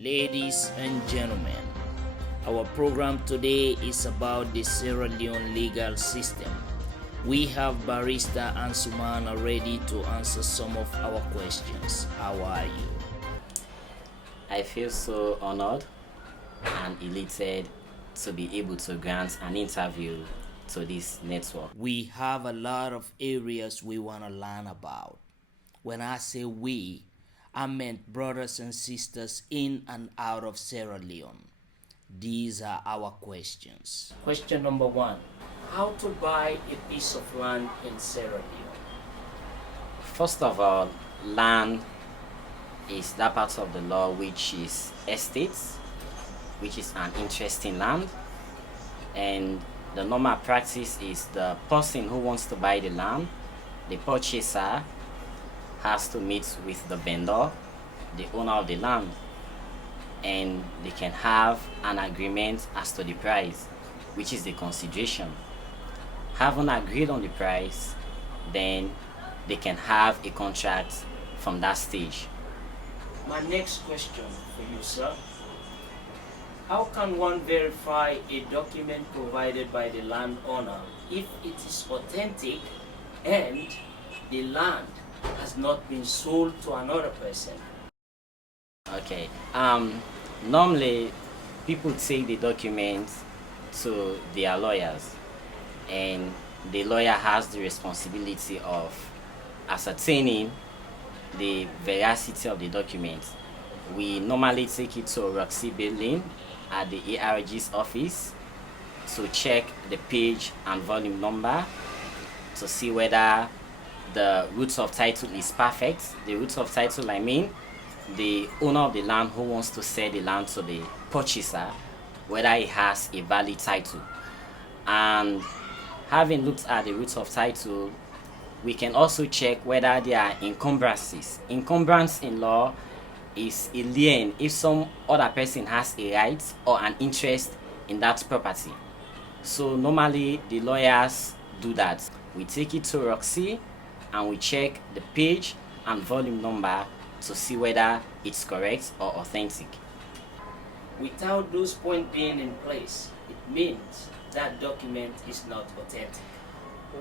Ladies and gentlemen, our program today is about the Sierra Leone legal system. We have Barrister Ansumana ready to answer some of our questions. How are you? I feel so honored and elated to be able to grant an interview to this network. We have a lot of areas we want to learn about. When I say we, I meant brothers and sisters in and out of Sierra Leone. These are our questions. Question number one: how to buy a piece of land in Sierra Leone? First of all, land is that part of the law which is estates, which is an interesting land, and the normal practice is the person who wants to buy the land, the purchaser, has to meet with the vendor, the owner of the land, and they can have an agreement as to the price, which is the consideration. Having agreed on the price, then they can have a contract from that stage. My next question for you, sir. How can one verify a document provided by the landowner if it is authentic and the land has not been sold to another person? Okay. Normally, people take the documents to their lawyers, and the lawyer has the responsibility of ascertaining the veracity of the document. We normally take it to Roxy Building at the ARG's office to check the page and volume number to see whether the root of title is perfect. The root of title, I mean, the owner of the land who wants to sell the land to the purchaser, whether he has a valid title. And having looked at the root of title, we can also check whether there are encumbrances. Encumbrance in law is a lien if some other person has a right or an interest in that property. So normally the lawyers do that. We take it to Roxy and we check the page and volume number to see whether it's correct or authentic. Without those points being in place, it means that document is not authentic.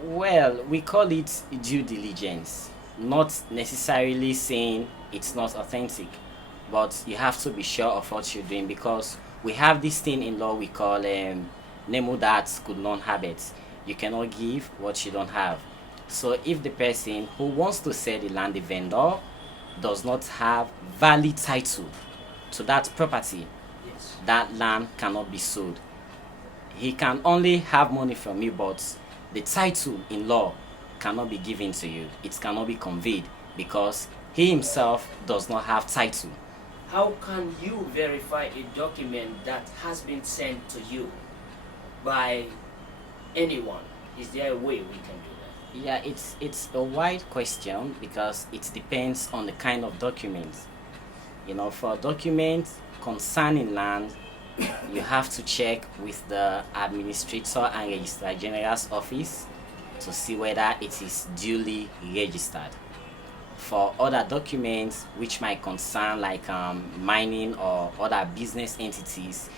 Well, we call it due diligence, not necessarily saying it's not authentic, but you have to be sure of what you're doing, because we have this thing in law we call nemo dat could non habet. You cannot give what you don't have. So if the person who wants to sell the land, the vendor, does not have valid title to that property, Yes. that land cannot be sold. He can only have money from you, but the title in law cannot be given to you. It cannot be conveyed because he himself does not have title. How can you verify a document that has been sent to you by anyone? Is there a way we can do that? Yeah, it's a wide question because it depends on the kind of document. For documents concerning land, you have to check with the administrator and registrar general's office to see whether it is duly registered. For other documents which might concern like mining or other business entities,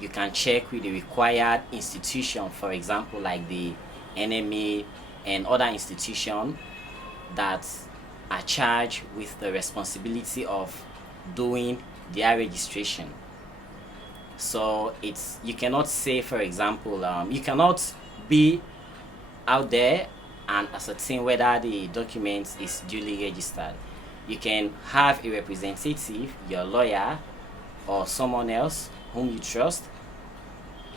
you can check with the required institution, for example like the NMA and other institutions that are charged with the responsibility of doing their registration. So you cannot say, for example, you cannot be out there and ascertain whether the document is duly registered. You can have a representative, your lawyer, or someone else whom you trust.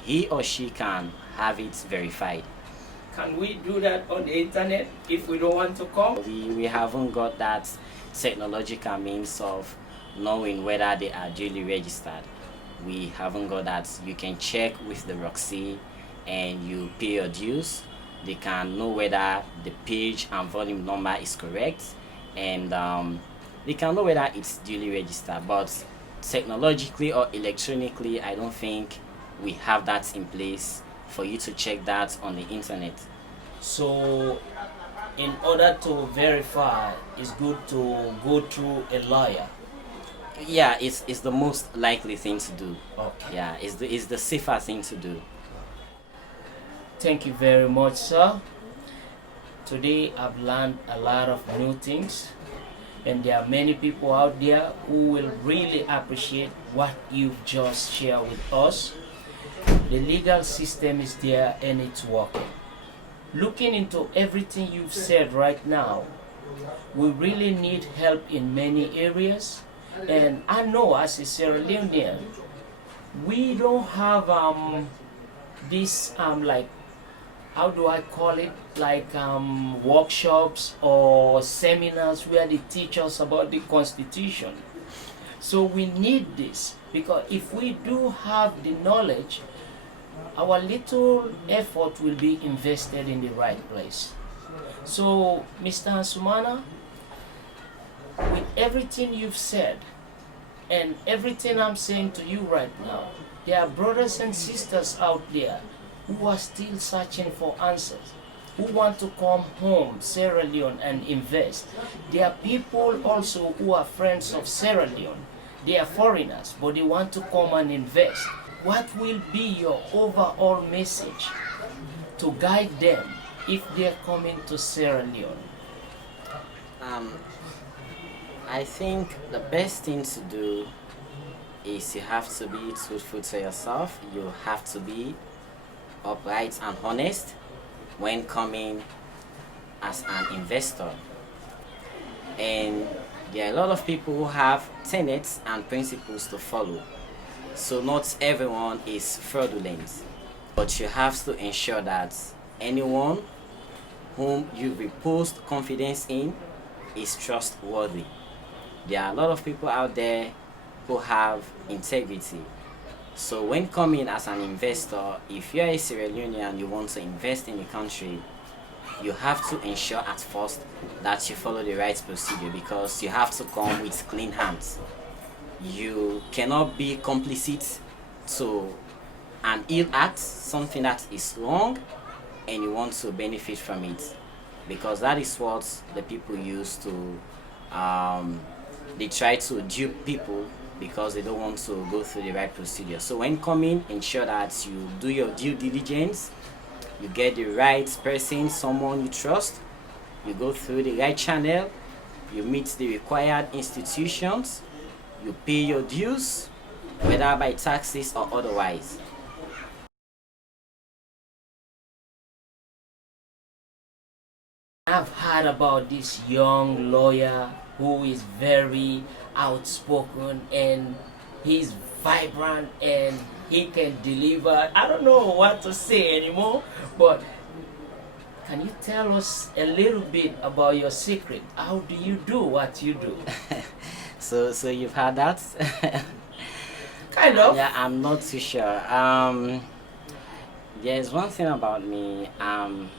He or she can have it verified. Can we do that on the internet if we don't want to come? We haven't got that technological means of knowing whether they are duly registered. We haven't got that. You can check with the Roxy and you pay your dues. They can know whether the page and volume number is correct, and they can know whether it's duly registered. But technologically or electronically, I don't think we have that in place for you to check that on the internet. So, in order to verify, it's good to go through a lawyer. Yeah, it's the most likely thing to do. Okay. Yeah, it's the safer thing to do. Thank you very much, sir. Today I've learned a lot of new things, and there are many people out there who will really appreciate what you've just shared with us. The legal system is there and it's working. Looking into everything you've said right now, we really need help in many areas. And I know as a Sierra Leonean, we don't have this like, how do I call it, like workshops or seminars where they teach us about the Constitution. So we need this, because if we do have the knowledge, our little effort will be invested in the right place. So, Mr. Ansumana, with everything you've said and everything I'm saying to you right now, there are brothers and sisters out there who are still searching for answers, who want to come home, Sierra Leone, and invest. There are people also who are friends of Sierra Leone. They are foreigners, but they want to come and invest. What will be your overall message to guide them if they're coming to Sierra Leone? Um, I think the best thing to do is you have to be truthful to yourself. You have to be upright and honest when coming as an investor. And there are a lot of people who have tenets and principles to follow. So not everyone is fraudulent. But you have to ensure that anyone whom you repose confidence in is trustworthy. There are a lot of people out there who have integrity. So when coming as an investor, if you're a Sierra Leonean and you want to invest in the country, you have to ensure at first that you follow the right procedure, because you have to come with clean hands. You cannot be complicit to an ill act, something that is wrong, and you want to benefit from it, because that is what the people use to they try to dupe people because they don't want to go through the right procedure. So when coming, ensure that you do your due diligence, you get the right person, someone you trust, you go through the right channel, you meet the required institutions, you pay your dues, whether by taxes or otherwise. I've heard about this young lawyer who is very outspoken and he's vibrant and he can deliver. I don't know what to say anymore, but can you tell us a little bit about your secret? How do you do what you do? So you've had that? Kind of. Yeah, I'm not too sure. There's one thing about me. I'm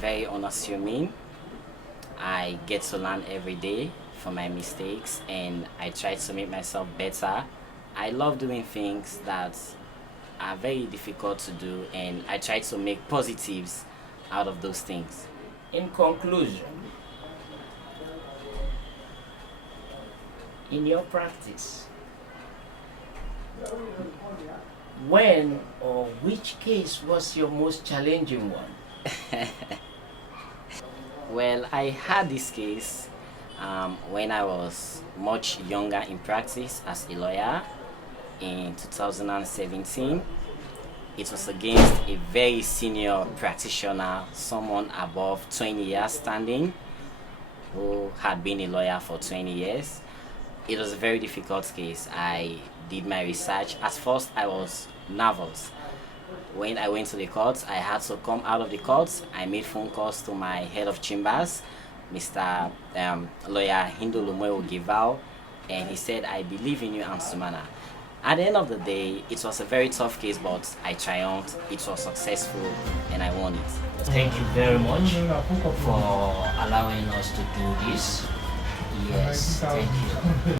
very unassuming. I get to learn every day from my mistakes, and I try to make myself better. I love doing things that are very difficult to do, and I try to make positives out of those things. In conclusion, in your practice, when or which case was your most challenging one? Well, I had this case when I was much younger in practice as a lawyer in 2017. It was against a very senior practitioner, someone above 20 years standing, who had been a lawyer for 20 years. It was a very difficult case. I did my research. At first, I was nervous. When I went to the court, I had to come out of the court. I made phone calls to my head of chambers, Mr. Lawyer Hindolumoyo Givao, and he said, "I believe in you, Ansumana." At the end of the day, it was a very tough case, but I triumphed. It was successful, and I won it. Thank you very much for allowing us to do this. Yes, thank you.